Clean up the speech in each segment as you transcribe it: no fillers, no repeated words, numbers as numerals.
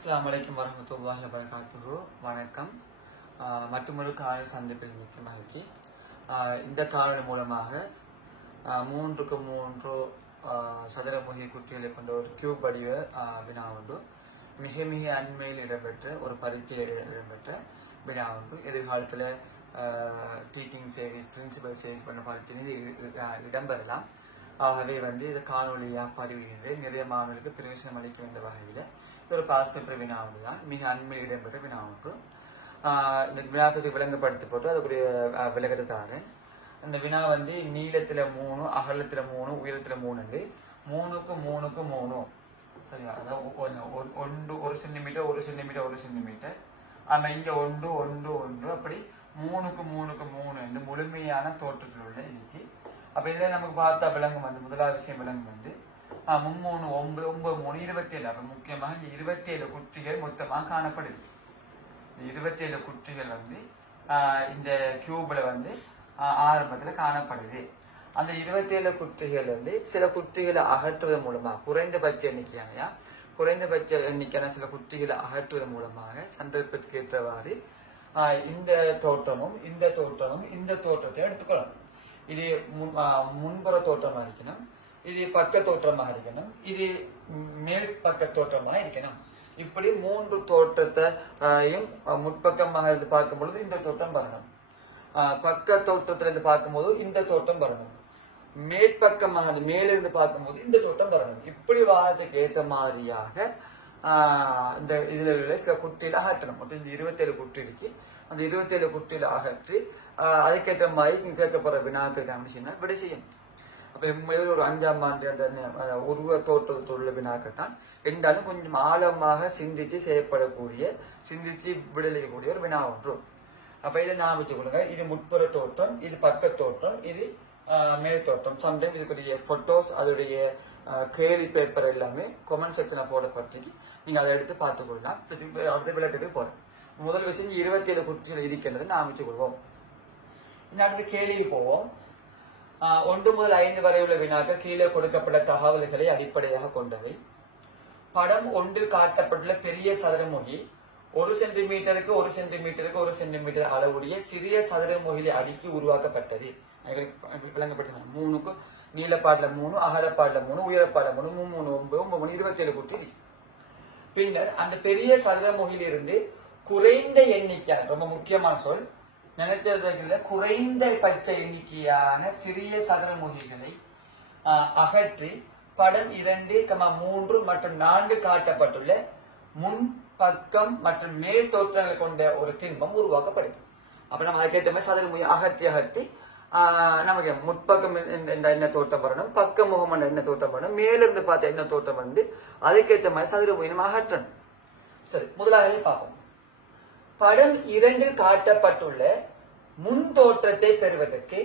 அஸ்ஸலாமு அலைக்கும் வரஹ்மத்துல்லாஹி வபரகாத்துஹு. வணக்கம். மற்றொரு காலை சந்திப்பில் மிக்க மகிழ்ச்சி. இந்த காணொலி மூலமாக 3க்கு 3 சதுரமுகி குட்டிகளை கொண்ட ஒரு கியூப் வடிவ வினா உண்டு. மிக மிக அண்மையில் இடம்பெற்ற ஒரு பரீட்சையில் இடம்பெற்ற வினா உண்டு. எதிர்காலத்தில் டீச்சிங் சர்வீஸ் பிரின்சிபல் சர்வீஸ் பண்ண பரீட்சையில் இடம்பெறலாம். ஆகவே இந்த காணொலியாக பதிவுகின்றேன். நிறைய மாணவர்களுக்கு பிரயோஜனம் அளிக்கும் என்ற வகையில் ஒரு பாஸ் பேப்பர் வினா ஒன்று தான். மிக அண்மையில் இடம்பெற்ற வினா ஒன்று. இந்த வினா பற்றி விளங்கப்படுத்தி போட்டு அதுக்குரிய விளக்கத்தை தாரேன். இந்த வினா நீளத்தில் 3, அகலத்தில் 3, உயரத்தில் 3, 3க்கு 3க்கு 3 சரியா, அதாவது 1 சென்டிமீட்டர் 1 சென்டிமீட்டர் 1 சென்டிமீட்டர் ஆமாம், இங்கே 1 1 1 அப்படி 3க்கு 3க்கு 3 என்று முழுமையான தோற்றத்தில் உள்ள இதுக்கு. அப்போ இதில் நமக்கு பார்த்தா விலங்கு முதலாவது விஷயம் விலங்கு 3 9 9 27. அப்போ முக்கியமாக இந்த 27 குட்டிகள் மொத்தமாக காணப்படுது. இந்த 27 குட்டிகள் இந்த கியூபில் ஆரம்பத்தில் காணப்படுது. அந்த 27 குட்டிகள் சில குட்டிகளை அகற்றுவதன் மூலமாக குறைந்தபட்ச எண்ணிக்கையானையா குறைந்தபட்ச எண்ணிக்கையான சில குட்டிகளை அகற்றுவதன் மூலமாக சந்தர்ப்பத்துக்கு ஏற்றவாறு இந்த தோற்றமும் இந்த தோற்றமும் இந்த தோற்றத்தை எடுத்துக்கொள்ளணும். இது முன்புற தோற்றமாக இருக்கணும், இது பக்க தோற்றமாக இருக்கணும், இது மேல் பக்க தோற்றமாக இருக்கணும். இப்படி 3 தோற்றத்தையும் முற்பக்கமாக இருந்து பார்க்கும் பொழுது இந்த தோற்றம் வரணும், பக்க தோற்றத்திலிருந்து பார்க்கும்போது இந்த தோற்றம் வரணும், மேற்பக்கமாக மேலிருந்து பார்க்கும்போது இந்த தோற்றம் வரணும். இப்படி வாரத்துக்கு ஏற்ற மாதிரியாக இந்த இதுல உள்ள சில குட்டியில அகற்றணும். மொத்தம் இந்த 27 குட்டி இருக்கு. அந்த 27 குட்டியில அகற்றி அதுக்கேற்ற மாதிரி கேட்கப்படுற வினாக்கள் அமைச்சுன்னா விடை செய்யணும். அப்ப ஒரு 5ஆம் ஆண்டு அந்த உருவ தோற்றத்தில் உள்ள வினாக்கள் தான் என்றாலும் கொஞ்சம் ஆழமாக சிந்திச்சு செய்யப்படக்கூடிய சிந்திச்சு விடலைக்கூடிய ஒரு வினா ஒன்று. அப்ப இதை நான் வச்சுக்கொள்ளுங்க. இது முற்புற தோற்றம், இது பக்க தோற்றம், இது மேல் தோற்றம். சம்டைம்ஸ் இதுக்குரிய போட்டோஸ் அதோடைய கேள்வி பேப்பர் எல்லாமே கமெண்ட் செக்ஷனை போடப்பட்டு நீங்க அதை எடுத்து பார்த்துக் கொள்ளலாம். அடுத்த விளக்கத்துக்கு போறேன். முதல் விஷயம் 27 குட்டிகள் இருக்கின்றது நான் அமைச்சு கொள்வோம். அடுத்த கேள்விக்கு போவோம். 1 முதல் 5 வரை உள்ள வினாக்கள் கீழே கொடுக்கப்பட்ட தகவல்களை அடிப்படையாக கொண்டவை. படம் 1 காட்டப்பட்டுள்ள பெரிய சதுரமுகி 1 சென்டிமீட்டருக்கு 1 சென்டிமீட்டருக்கு 1 சென்டிமீட்டர் அளவுடைய சிறிய சதுரமுகிலை அடுக்கி உருவாக்கப்பட்டது. விளங்கப்பட்ட 3க்கு நீளப்பாடுல 3, அகலப்பாடுல 3, உயரப்பாடுல 3, 3 9 9 27 குட்டி. பின்னர் அந்த பெரிய சதுரமுகிலிருந்து குறைந்த எண்ணிக்கையான, ரொம்ப முக்கியமான சொல், நினைச்சதுல குறைந்த பச்சை எண்ணிக்கையான சிறிய சதுரமுகிகளை அகற்றி படம் 2, 3 மற்றும் 4 காட்டப்பட்டுள்ள முன் பக்கம் மற்றும் மேல் தோற்றங்களை கொண்ட ஒரு திண்மம் உருவாக்கப்படுது. அப்ப நம்ம அதுக்கேற்ற மாதிரி சதுரமுகி அகற்றி நமக்கு முற்பக்கம் என்ன தோட்டம் வரணும், பக்க முகம் என்ன தோட்டம் வரணும், மேலிருந்து பார்த்த என்ன தோட்டம் வந்து அதுக்கேற்ற மாதிரி சதுரமுகி நம்ம அகற்றணும். சரி, முதலாக பார்ப்போம். படம் 2 காட்டப்பட்டுள்ள முன் தோற்றத்தை பெறுவதற்கு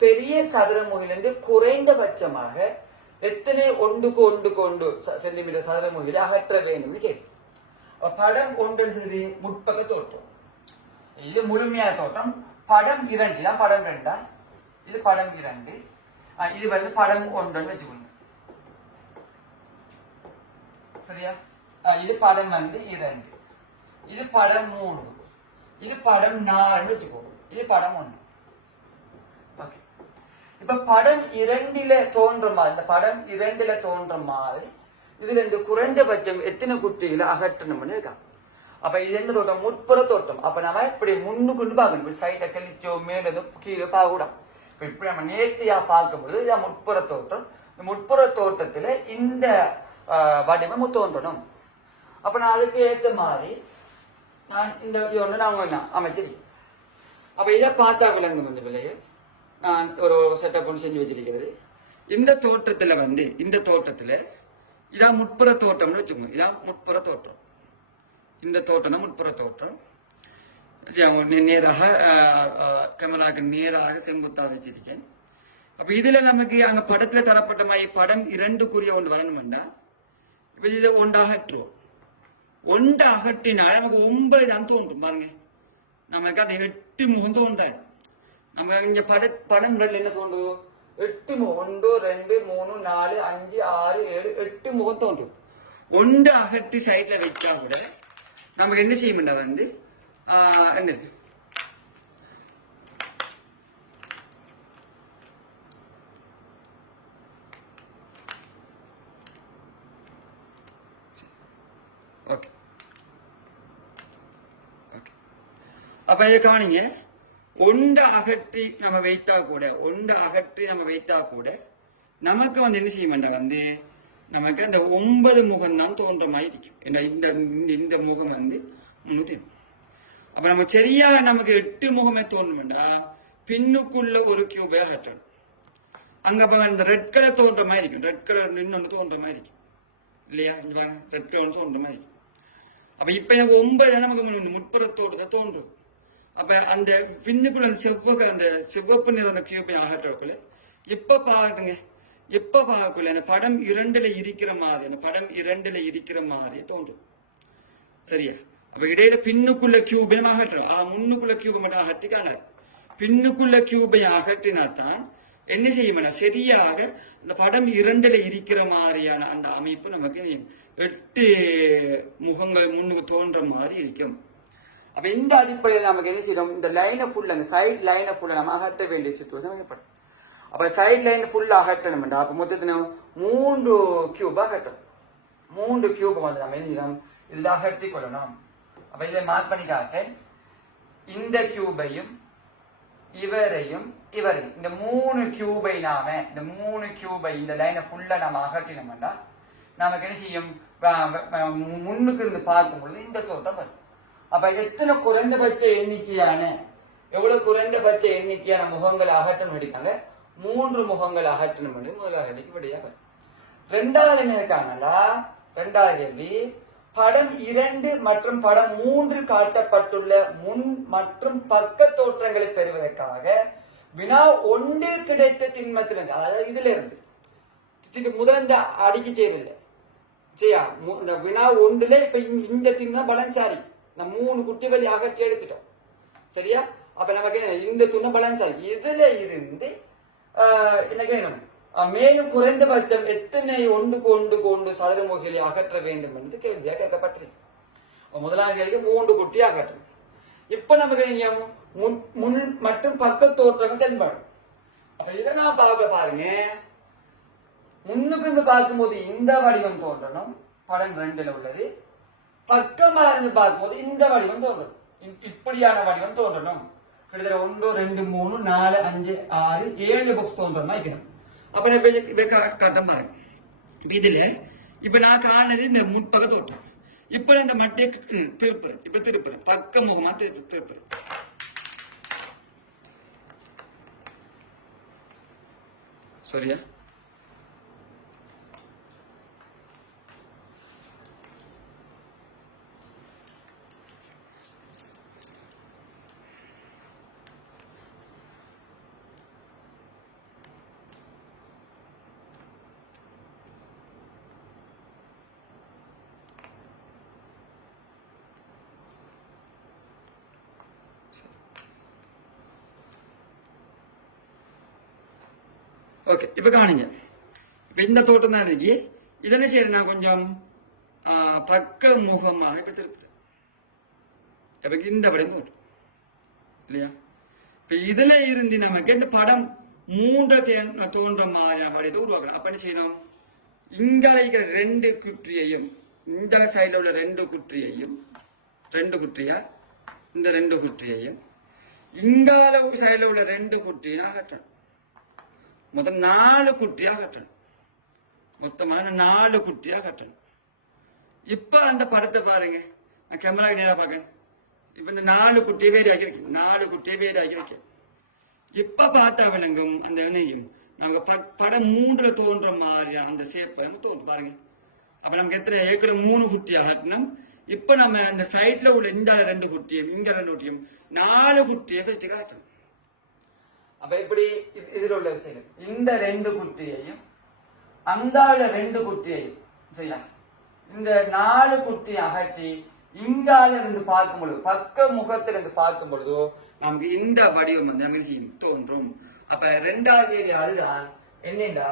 பெரிய சதுரமுகிலிருந்து குறைந்தபட்சமாக எத்தனை 1 சென்டிமீட்டர் சதுரமுகிலை அகற்ற வேண்டும் கேள்வி. படம் 1 முற்பக்க தோற்றம், இது முழுமையான தோற்றம். படம் 2 தான் படம் 2, இது படம் 2, இது படம் 1 வச்சுக்கோங்க. சரியா, இது படம் 2, இது படம் 3, இது படம் 4 வச்சுக்கோங்க, இது படம் 1. ஓகே, இப்ப படம் 2ல தோன்ற மாதிரி, இந்த படம் 2ல தோன்ற மாதிரி இதுல இந்த குறைந்தபட்சம் எத்தனை குட்டிகளை அகற்றணும்னு இருக்கா. அப்ப இது என்ன தோட்டம், முற்புற தோட்டம். அப்ப நம்ம இப்படி முன்னுக்கு பார்க்கணும், இப்படி சைட கழிச்சோ மேல கீழே பார்க்கக்கூடாது. இப்படி நம்ம நேர்த்தியா பார்க்கும்போது இதான் முற்புற தோற்றம். இந்த முற்புற தோட்டத்துல இந்த வடிவம் தோன்றணும். அப்ப நான் அதுக்கு ஏற்ற மாதிரி நான் இந்த ஒன்று நான் அமைச்சிருக்கேன். அப்ப இதை பார்த்தா விளங்கும். இந்த விலையை நான் ஒரு செட்டப் ஒன்று செஞ்சு வச்சிருக்கிறது. இந்த தோற்றத்துல இந்த தோற்றத்துல இதான் முற்புற தோற்றம்னு வச்சுக்கோங்க. இதான் முற்புற தோற்றம். இந்த தோட்டம் தான் முற்புற தோற்றம். நேராக கேமராக்கு நேராக செங்குத்தா வச்சிருக்கேன். அப்ப இதுல நமக்கு அங்க படத்துல தரப்பட்ட மாதிரி படம் 2க்குரிய ஒன்று வரணும்டா இப்ப இதை 1 அகற்றுவோம். 1 அகற்றினால் நமக்கு 9 தான் தோன்றும். பாருங்க, நமக்கு அது 8 முகம் தோன்றாது. நமக்கு இங்க படம் 2 என்ன தோன்றும், 8 முகம், 1 2 3 4 5 6 7 8 முகம் தோன்றும். ஒன்று அகற்றி சைட்ல வச்சா கூட நமக்கு என்ன செய்யணும்டா வந்து என்னது ஓகே ஓகே அப்ப இதை கவனிங்க ஒன்று அகற்றி நம்ம வைத்தா கூட நமக்கு வந்து என்ன செய்ய வேண்டாம் வந்து நமக்கு அந்த 9 முகம் தான் தோன்ற மாதிரி இருக்கும். இந்த முகம் வந்து 300. அப்ப நம்ம சரியாக நமக்கு 8 முகமே தோணும் வேண்டாம் பின்னுக்குள்ள ஒரு கியூபே அகற்றணும். அங்க அந்த ரெட் கலர் தோன்ற மாதிரி இருக்கும். ரெட் கலர் இன்னொன்று தோன்ற மாதிரி இருக்கும் இல்லையா? ரெட் கலர் தோன்ற மாதிரி இருக்கும். அப்ப இப்ப எனக்கு 9 நமக்கு முற்புறத்தோடு தான் தோன்றும். அப்ப அந்த பின்னுக்குள்ள அந்த சிவப்பு நிற அந்த கியூபை அகற்றக்குள்ள இப்ப பார்க்கக்குள்ள அந்த படம் 2ல இருக்கிற மாதிரி தோன்றும். சரியா? அப்ப இடையில பின்னுக்குள்ள கியூபை நம்ம அகற்றோம். முன்னுக்குள்ள கியூபை மட்டும் அகற்றி காணாது. பின்னுக்குள்ள கியூபை அகற்றினாத்தான் என்ன செய்யும் சரியாக இந்த படம் 2ல இருக்கிற மாதிரியான அந்த அமைப்பு நமக்கு 8 முகங்கள் முன்னுக்கு தோன்ற மாதிரி இருக்கும். அப்ப இந்த அடிப்படையில் நமக்கு என்ன செய்யணும், இந்த லைனை ஃபுல்லா அந்த சைட் லைனை ஃபுல்லா நம்ம அகற்ற வேண்டிய சிச்சுவேஷன் ஏற்படும். அப்ப சைட் லைன் ஃபுல்லா அகற்றணும். அப்ப மொத்தத்தின 3 கியூப் அகற்றணும். 3 கியூப் வந்து நம்ம என்ன செய்யணும், இதுல அகற்றி கொள்ளணும். அப்ப இதை மார்க் பண்ணி காட்டேன். இந்த கியூபையும் இவரையும் இந்த 3 கியூபை இந்த லைனை ஃபுல்லா நம்ம அகற்றினோம்னா நமக்கு என்ன செய்யும், முன்னுக்கு இருந்து பார்க்கும் பொழுது இந்த தோட்டம் வரும். அப்ப எத்தனை குறைந்தபட்ச எண்ணிக்கையான முகங்களை அகற்றணும் எடுக்காங்க, 3 முகங்கள் அகற்றணும் என்று முதலாக விடையாக. 2வது என்ன இருக்காங்களா, 2வது கேள்வி, படம் 2 மற்றும் படம் 3 காட்டப்பட்டுள்ள முன் மற்றும் பக்க தோற்றங்களை பெறுவதற்காக வினா 1 கிடைத்த திண்மத்திலிருந்து, அதாவது இதுல இருந்து முதல் இந்த அடிக்கு செய்யவில்லை சரியா, இந்த வினா 1ல இப்ப இந்த திண்ணம் பலன்சாரி 3 குட்டி வழி அகற்றி எடுத்துட்டோம் சரியா. அப்ப நமக்கு இந்த துணை பலன்சாரி இதுல இருந்து என்ன வேணும், மேலும் குறைந்தபட்சம் எத்தனை ஒன்று சதுரமுகிகளை அகற்ற வேண்டும் என்று கேள்வியா கேட்கப்பட்டிருக்கு. முதலாவது கேள்வி 3 குட்டி அகற்றணும். இப்ப நமக்கு முன் மற்றும் பக்க தோற்றங்கள் தென்படும். அப்ப இதை நான் பாருங்க, முன்னுக்கு இருந்து பார்க்கும்போது இந்த வடிவம் தோன்றணும், படம் 2ல உள்ளது. பக்கமா இருந்து பார்க்கும்போது இந்த வடிவம் தோன்றணும், இப்படியான வடிவம் தோன்றணும். கிட்டத்தட்ட 1 2 3 4 5 6 7 பாக்ஸ் தோன்றணும் வைக்கணும். அப்ப காட்டம் பாருங்க. இதுல இப்ப நான் காணது இந்த முற்பக தோற்றம். இப்ப இந்த மட்டையை திருப்புறேன், பக்க முகமா திருப்புறேன். சரியா? ஓகே, இப்ப கவனிங்க. இப்ப இந்த தோட்டம் தான் இருக்கு. இதனை செய்யறேன் கொஞ்சம் பக்க முகமாக இப்ப திருப்புறேன். இந்த படம் தோட்டம் இல்லையா? இப்ப இதுல இருந்து நமக்கு இந்த படம் 3 தோன்ற மாதிரியான படத்தை உருவாக்கலாம். அப்ப என்ன செய்யணும், இங்க இருக்கிற 2 குற்றியையும் இந்த சைட்ல உள்ள 2 குற்றியையும் 2 குற்றியா இந்த 2 குற்றியையும் இங்கால சைட்ல உள்ள 2 குற்றியும் அகற்றணும். மொத்தம் 4 குட்டியா கட்டணும். மொத்தமான 4 குட்டியா கட்டணும். இப்ப அந்த படத்தை பாருங்க, நான் கேமரா நேரா பாக்கேன். இப்ப இந்த 4 குட்டியை வேறு ஆக்கி வைக்க இப்ப பார்த்தா விளங்கும் அந்த வினையும் நாங்க படம் 3ல தோன்ற மாதிரியான அந்த சேப்பை தோன்று பாருங்க. அப்ப நமக்கு எத்தனை ஏக்கர் 3 குட்டியா கட்டணும். இப்ப நம்ம அந்த சைட்ல உள்ள இந்த 2 குட்டியும் இங்க 2 குட்டியும் 4 குட்டியை வச்சு காட்டணும். அப்ப எப்படி இதுல உள்ள விஷயம், இந்த 2 குட்டியையும் அந்த 2 குட்டியையும் சரியா, இந்த 4 குட்டியை அகற்றி இங்கால இருந்து பார்க்கும் பொழுது பக்க முகத்திலிருந்து பார்க்கும் பொழுதோ நமக்கு இந்த வடிவம் வந்து நமக்கு தோன்றும். அப்ப 2வது அதுதான் என்னடா,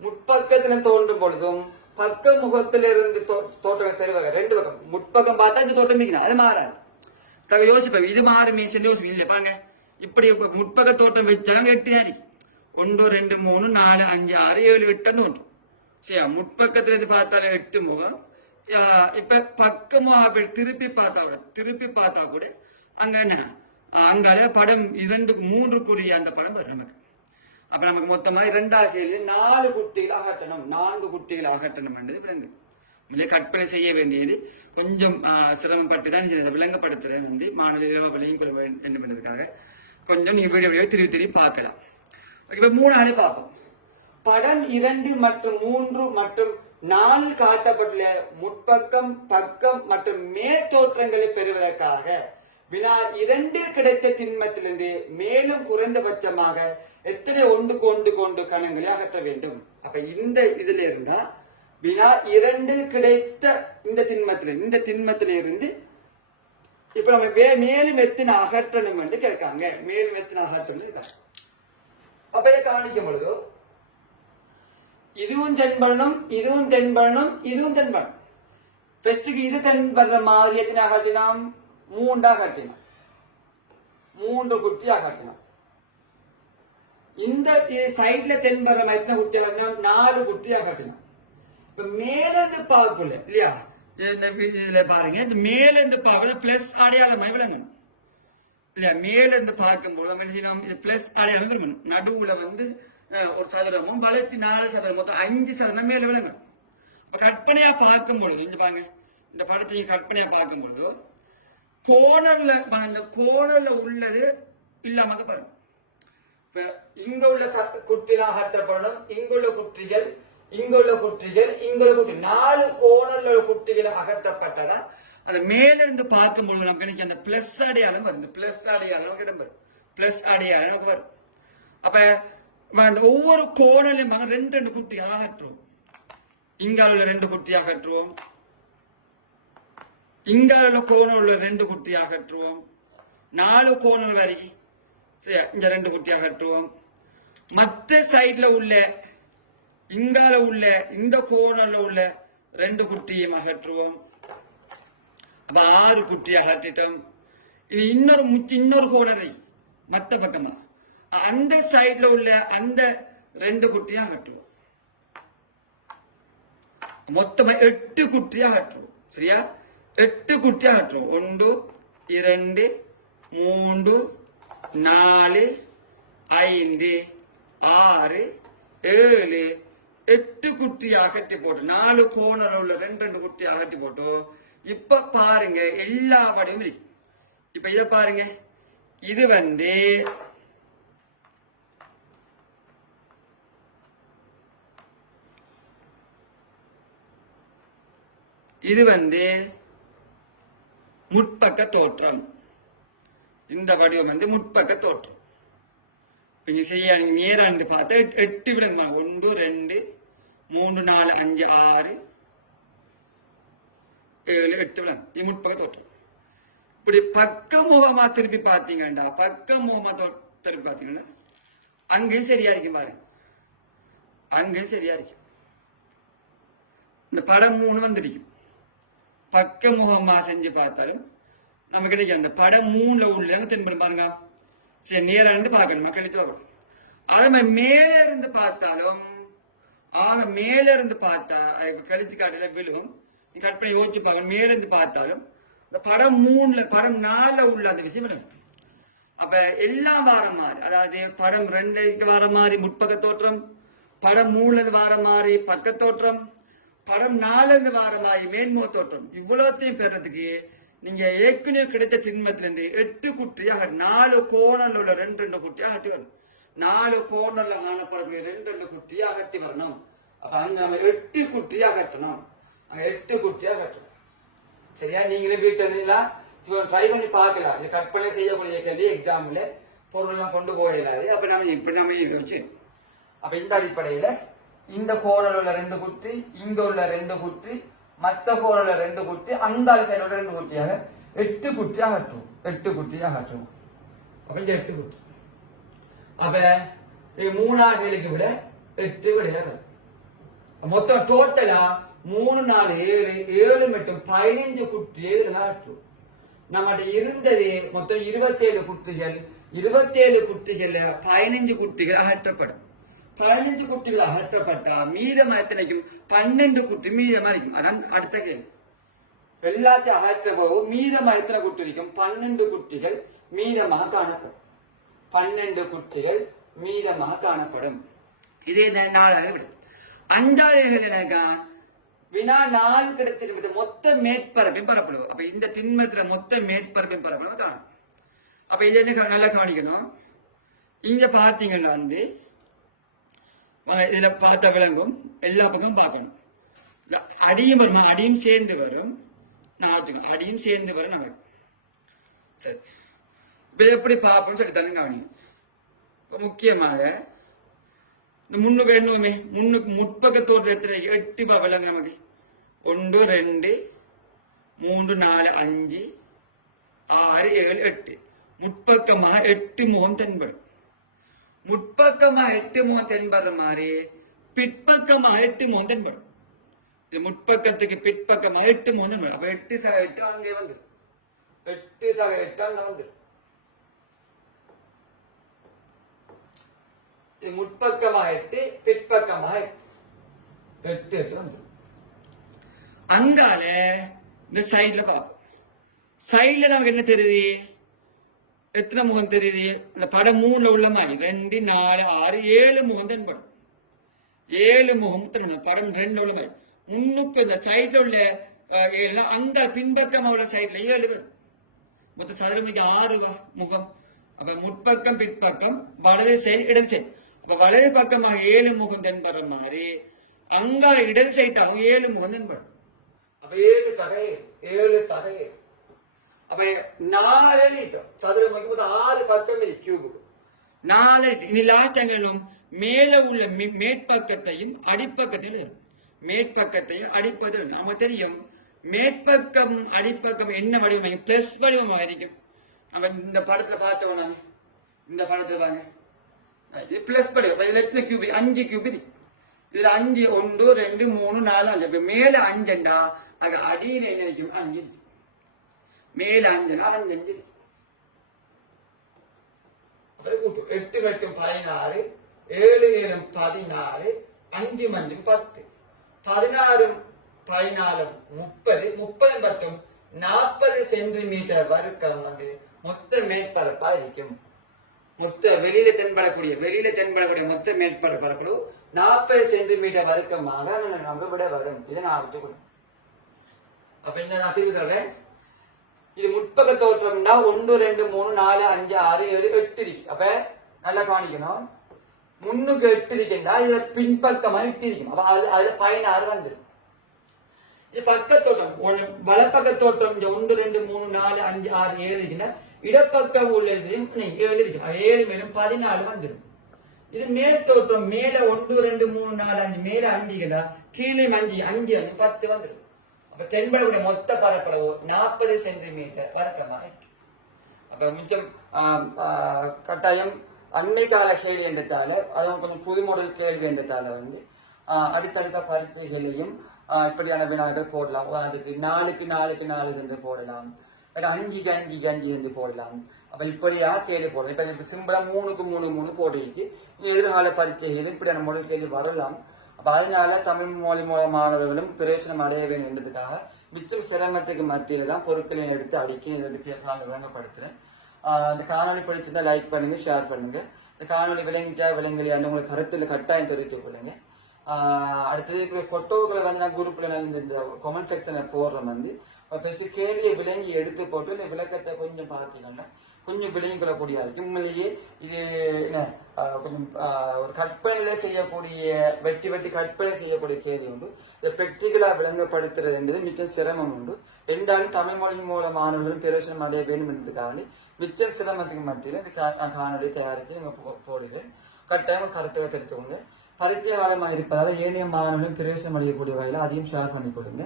முற்பக்கத்துல தோன்றும் பொழுதும் பக்க முகத்திலிருந்து தோற்றம் பெறுவாங்க. ரெண்டு பக்கம் முற்பக்கம் பார்த்தா இந்த தோற்றம் அது மாறாது. யோசிப்பேன் இது மாறுமே யோசிப்பேன் இல்லை பாருங்க. இப்படி முற்பக்க தோற்றம் வச்சாங்க 8 நாடி 1 2 3 4 5 6 7 8 தோன்றும். சரி, முற்பக்கத்துல இருந்து பார்த்தாலும் 8 முகம். இப்ப பக்கமாக திருப்பி பார்த்தா கூட அங்க என்ன அங்கால படம் 2 3 அந்த படம் வரும் நமக்கு. அப்ப நமக்கு மொத்தமாக 2ஆவது கேள்வி 4 குட்டிகள் அகற்றணும். 4 குட்டிகள் அகற்றணும் என்றது விளங்கு. கற்பனை செய்ய வேண்டியது கொஞ்சம் சிரமப்பட்டு தான் விளங்கப்படுத்துறேன். மாணவர்கள் விளையும் கொள்ள வேண்டும் என்பதற்காக கொஞ்சம் நீங்க வீடியோ திருப்பி பார்க்கலாம். இப்ப 3ஆவது பார்ப்போம். படம் 2 மற்றும் 3 மற்றும் 4 காட்டப்பட்டுள்ள முற்பக்கம் பக்கம் மற்றும் மேற்தோற்றங்களை பெறுவதற்காக வினா 2 கிடைத்த திண்மத்திலிருந்து மேலும் குறைந்தபட்சமாக எத்தனை ஒன்று கணங்களை அகற்ற வேண்டும். அப்ப இந்த இதுல இருந்தா வினா 2 கிடைத்த இந்த திண்மத்திலிருந்து இப்ப நம்ம மேலும் எத்தனை அகற்றணும் என்று கேட்காங்க. மேலும் எத்தனை அகற்றணும். அப்ப இதை காணிக்கும் பொழுது இதுவும் தென்படணும், இதுவும் தென்படணும், இதுவும் தென்படணும். பெஸ்டுக்கு இது தென்படுற மாதிரி எத்தனை அகற்றினோம்? 3 அகற்றினோம். 3 குட்டி அகற்றினோம். இந்த சைட்ல தென்படுற மாதிரி எத்தனை குட்டி அகற்றினோம்? 4 குட்டி அகற்றினோம். இப்ப மேல இருந்து பார்க்கல இல்லையா? இதுல பாருங்க, இந்த மேல இருந்து பார்க்கல பிளஸ் அடையாளமாய் விளங்கணும் இல்லையா? மேல இருந்து பார்க்கும்போது நம்ம என்ன செய்யணும்? இது பிளஸ் அடையாளம் விளங்கணும். நடுவுல ஒரு சதுரமும் வளர்ச்சி 4 சதுரம் மொத்தம் 5 சதுரம் மேல விளங்கணும். இப்ப கற்பனையா பார்க்கும் பொழுது இங்க பாருங்க, இந்த படத்தை கற்பனையா பார்க்கும் பொழுது கோணல்ல உள்ளது இல்லாம படம். இப்ப இங்க உள்ள குட்டிலாம் அகற்றப்படணும். இங்குள்ள குட்டிகள், இங்குள்ள குட்டிகள், இங்குள்ள குட்டி 4 கோணல்ல குட்டிகள் அகற்றப்பட்டதா அந்த மேல இருந்து பார்க்கும் பொழுது நமக்கு எனக்கு அந்த பிளஸ் அடையாளம் வரும். பிளஸ் அடையாளம் இடம் வரும். பிளஸ் அடையாளம் நமக்கு வரும். அப்ப அந்த ஒவ்வொரு கோணலையும் 2 குட்டி அகற்றுவோம். இங்கால 2 குட்டி அகற்றுவோம். இங்கால கோணம் உள்ள 2 குட்டி அகற்றுவோம். 4 கோணம் வரைக்கும் இந்த 2 குட்டி அகற்றுவோம். மத்த சைட்ல உள்ள இங்கால உள்ள இந்த கோணல்ல உள்ள 2 குட்டியும் அகற்றுவோம். அப்ப 6 குட்டி அகற்றிட்டோம். இது இன்னொரு கோணரை மத்த பக்கமா அந்த சைட்ல உள்ள அந்த 2 குட்டியும் அகற்றுவோம். மொத்தமா 8 குட்டி அகற்றுவோம். சரியா? 8 குட்டி அகற்றுவோம். 1 2 3 4 5 6 7 8 குட்டி அகற்றி போட்டு 4 கோணல் உள்ள 2 குட்டி அகற்றி போட்டு இப்ப பாருங்க எல்லா படையும் இருக்கு. இப்ப இத பாருங்க, இது முற்பக்க தோற்றம். இந்த வடிவம் முற்பக்க தோற்றம். நீங்க செய்ய நேராண்டு பார்த்தா 8 விலங்கு 1 2 3 4 5 6 7 8 விலங்கு. இது முற்பக்க தோற்றம். இப்படி பக்க முகமா திருப்பி பார்த்தீங்கன்னா அங்கேயும் சரியா இருக்கும் பாருங்க. அங்கேயும் சரியா இருக்கும். இந்த படம் 3 வந்திருக்கும். பக்க முகமா செஞ்சு பார்த்தாலும் நம்ம கிடைக்கும். அந்த படம் 3ல உள்ள தென்படும் பாருங்க. சரி, நேராண்டு பார்க்கணும். கழித்து பார்க்கணும். அதே மாதிரி மேல இருந்து பார்த்தாலும் மேல இருந்து பார்த்தா கழிச்சு காட்டில விழும். கட் பண்ணி யோசிச்சு பார்க்கணும். மேல இருந்து பார்த்தாலும் இந்த படம் 4ல உள்ள அந்த விஷயம் விழுகும். அப்ப எல்லாம் வார மாதிரி, அதாவது படம் 2 வார மாதிரி முற்பக்க தோற்றம், படம் 3 வார மாதிரி பக்க தோற்றம், படம் 4 வார மாதிரி மேன்முக தோற்றம். இவ்வளோத்தையும் பெறதுக்கு நீங்க ஏற்கனவே கிடைத்த திண்மத்திலிருந்து 8 குட்டியாக 4 கோணல் உள்ள 2 குட்டியாக அகட்டி வரணும். 4 கோணல்ல காணப்படக்கூடிய 2 குட்டியை அகட்டி வரணும். அப்ப அங்க நம்ம 8 குட்டியை அகற்றணும். அங்க 8 குட்டியை அகற்றணும். சரியா? நீங்களே வீட்டுல ட்ரை பண்ணி பார்க்கலாம். இது கற்பனை செய்யக்கூடிய கேள்வி எக்ஸாம்ல பொருள் எல்லாம் கொண்டு போயிடாது. அப்ப நம்ம வச்சு அப்ப இந்த அடிப்படையில இந்த கோணல் உள்ள 2 குட்டி, இங்க உள்ள 2 குட்டி, மத்த கோணல் 2 குட்டி, அந்த சைடோட 2 குட்டியாக 8 குட்டி அகற்றுவோம். 8 குட்டி அகற்றுவோம். அப்ப இந்த 8 குட்டி. அப்ப 3ஆவது கேள்விக்கு விட 8 விடையில மொத்தம் டோட்டலா 3 4 7 7 மற்றும் 15 குட்டியை இதுல அகற்றும். நம்மகிட்ட இருந்தது மொத்தம் 27 குட்டிகள். 27 குட்டிகள்ல 15 குட்டிகள் அகற்றப்படும். 15 குட்டிகள் அகற்றப்பட்டா மீதம் எத்தனைக்கும் 12 குட்டி மீதமா இருக்கும். அதான் அடுத்த கேள்வி. எல்லாத்தையும் அகற்ற போது மீதமா எத்தனை குட்டி இருக்கும்? 12 குட்டிகள் மீதமாக காணப்படும். 12 குட்டிகள் மீதமாக காணப்படும். இதே 4 விடும். அஞ்சாவது வினா 4 கிடைச்சிருக்கு. மொத்த மேற்பரப்பையும் பரப்பளவு. அப்ப இந்த திண்மத்துல மொத்த மேற்பரப்பையும் பரப்பளவு காணும். அப்ப இதை நல்லா கவனிக்கணும். இங்க பாத்தீங்கன்னா இதுல பார்த்த விளங்கும். எல்லா பக்கமும் பார்க்கணும். அடியும் வருமா? அடியும் சேர்ந்து வரும். அடியும் சேர்ந்து வரும் நமக்கு. சரி, இப்ப எப்படி பார்ப்போம் சொல்லி தண்ணி கவனிக்கும். இப்ப முக்கியமாக இந்த முன்னுக்கு ரெண்டுமே முன்னுக்கு முற்பக்கத்தோடு எத்தனை 8 விளங்கு நமக்கு. 1 2 3 4 5 6 7 8. முற்பக்கமாக 8 முகம் தென்படும். முற்பக்கமாக 8 முகம் தென்படுற மாதிரி பிற்பக்கமாக 8 முகம் தென்படும். முற்பக்கத்துக்கு பிற்பக்கமாக 8 முகம் தென்படும். அப்ப 8 சக 8 அங்கே வந்து 8 சக 8 அங்க வந்து முற்பக்கமாக 8 பிற்பக்கமாக 8 8 வந்து அங்கால இந்த சைட்ல பார்ப்போம். சைட்ல நமக்கு என்ன தெரியுது? எத்தனை முகம் தெரியுது? அந்த படம் 3ல உள்ள மாதிரி 2 4 6 7 முகம் தென்படும். 7 முகம் படம் 2ல உள்ள மாதிரி. முன்னுக்கு இந்த சைட்ல உள்ள அங்க பின்பக்கமா உள்ள சைட்ல 7 பேர். மொத்த சதுரமிக்கு 6 முகம். அப்ப முற்பக்கம் பிற்பக்கம் வலது சைடு இடது சைடு. அப்ப வலது பக்கமாக 7 முகம் தென்படுற மாதிரி அங்க இடது சைட்டாகவும் 7 முகம் தென்படும். அப்ப 7 சகை 7 சகை. அப்ப 4 சதுரமுக்கு 6 பக்கம் கியூபுக்கு 4. இனி லாஸ்ட் அங்களும் மேல உள்ள மேற்பக்கத்தையும் அடிப்பக்கத்தையும் எழுதணும். மேற்பக்கத்தையும் அடிப்பதையும் நமக்கு தெரியும். மேற்பக்கம் அடிப்பக்கம் என்ன வடிவம்? பிளஸ் வடிவமாக இருக்கும். நம்ம இந்த படத்துல பார்த்தோம். நாம இந்த படத்துல பாருங்க, இது பிளஸ் வடிவம். இதுல எத்தனை கியூபிக்? 5 கியூபிக். இதுல 5 1 2 3 4 5. இப்ப மேல 5ண்டா அது அடியில என்ன இருக்கும்? 5 இருக்கு. மேல 5னா 5 இருக்கு. 8 மற்றும் 16 7 7 14 5 மற்றும் 10 16 14 30 30 மற்றும் 40 சென்டிமீட்டர் வர்க்கம் வந்து மொத்த மேற்பரப்பா இருக்கும். மொத்த வெளியில தென்படக்கூடிய மொத்த மேற்பரப்பு 40 சென்டிமீட்டர் வர்க்கமாக நமக்கு விட வரும். இதை நான் வச்சுக்கணும். அப்ப இந்த நான் திரும்பி சொல்றேன். இது முற்பக்க தோற்றம்னா 1 2 3 4 5 6 7 8 இருக்கு. அப்ப நல்லா கவனிக்கணும். முன்னுக்கு 8 இருக்குன்னா இதுல பின்பக்கமா 8 இருக்கும். அப்ப அதுல 16 வந்துடும். இது பக்க தோற்றம். வலப்பக்க தோற்றம் 1 2 3 4 5 6 7 இருக்குன்னா இடப்பக்கம் உள்ளது 7 இருக்கு. 7 மேலும் 14 வந்துடும். இது மேல் தோற்றம். மேல 1 2 3 4 5 மேல 5 கீழே 5 5 10 வந்துடும். அப்ப தென்படக்கூடிய மொத்த பரப்பளவு 40 சென்டிமீட்டர் வர்க்கமாக இருக்கு. அப்ப மிச்சம் கட்டாயம் அண்மை கால கேள்வி என்றதால அதுவும் கொஞ்சம் புது மாடல் கேள்வி என்றதால வந்து அடுத்தடுத்த பரீட்சைகளையும் இப்படியான வினாக்கள் போடலாம். அதுக்கு 4க்கு 4க்கு 4 என்று போடலாம். 5க்கு 5க்கு 5 என்று போடலாம். அப்ப இப்படியா கேள்வி போடலாம். இப்ப சிம்பிளா 3க்கு 3 3 போட்டிருக்கு. எதிர்கால பரீட்சைகள் இப்படியான முதல் கேள்வி வரலாம். அப்ப அதனால தமிழ் மொழி மாணவர்களும் பிரயோசனம் அடைய வேண்டும் என்பதற்காக மிச்சம் சிரமத்துக்கு மத்தியில தான் பொருட்களை எடுத்து அடுக்கி விளங்கப்படுத்துறேன். இந்த காணொலி பிடிச்சிருந்தா லைக் பண்ணுங்க, ஷேர் பண்ணுங்க. இந்த காணொலி விளங்கிச்சா விளங்கலையான்னு உங்களுக்கு கருத்துல கட்டாயம் தெரிவித்துக் கொள்ளுங்க. அடுத்தது போட்டோக்களை வந்து நான் குரூப்ல இந்த கமெண்ட் செக்ஷன்ல போடுறேன். வந்து ஃபர்ஸ்ட் கேள்வியை விளங்கி எடுத்து போட்டு இந்த விளக்கத்தை கொஞ்சம் பார்த்தீங்கன்னா கொஞ்சம் விளங்கி கொள்ளக்கூடிய இருக்கு. உண்மையிலேயே இது என்ன கொஞ்சம் ஒரு கற்பனையில செய்யக்கூடிய வெட்டி கற்பனை செய்யக்கூடிய கேள்வி உண்டு. இதை பிராக்டிகலா விளங்கப்படுத்துறது என்பது மிச்சம் சிரமம் உண்டு. ரெண்டாலும் தமிழ் மொழி மூலமானவர்களும் பிரயோசனம் அடைய வேண்டும் என்பதற்காக மிச்ச சிரமத்துக்கு மத்தியில் இந்த காணொலி தயாரித்து நீங்க போடுகிறேன். கட்டாயம் கருத்துக்களை தெரிவித்துக்கோங்க. பரீட்சை காலமாக இருப்பதால் ஏனைய மாணவர்களும் பிரயோசனம் அடையக்கூடிய வகையில் அதையும் ஷேர் பண்ணி கொடுங்க.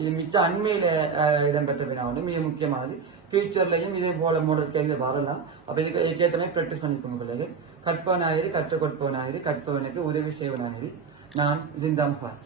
இது மிச்ச அண்மையில இடம்பெற்ற வினா வந்து மிக முக்கியமானது. ஃபியூச்சர்லையும் இதே போல மாடல் கேள்வி வரலாம். அப்ப இதுக்கு ஏற்ற மாதிரி ப்ராக்டிஸ் பண்ணிக்கோங்க பிள்ளைகள். கற்பவனாயிரு, கற்றுக் கொடுப்பவனாயிரு, கற்பவனுக்கு உதவி செய்வனாயிரு, நான் ஜிந்தா முஹாஸ்.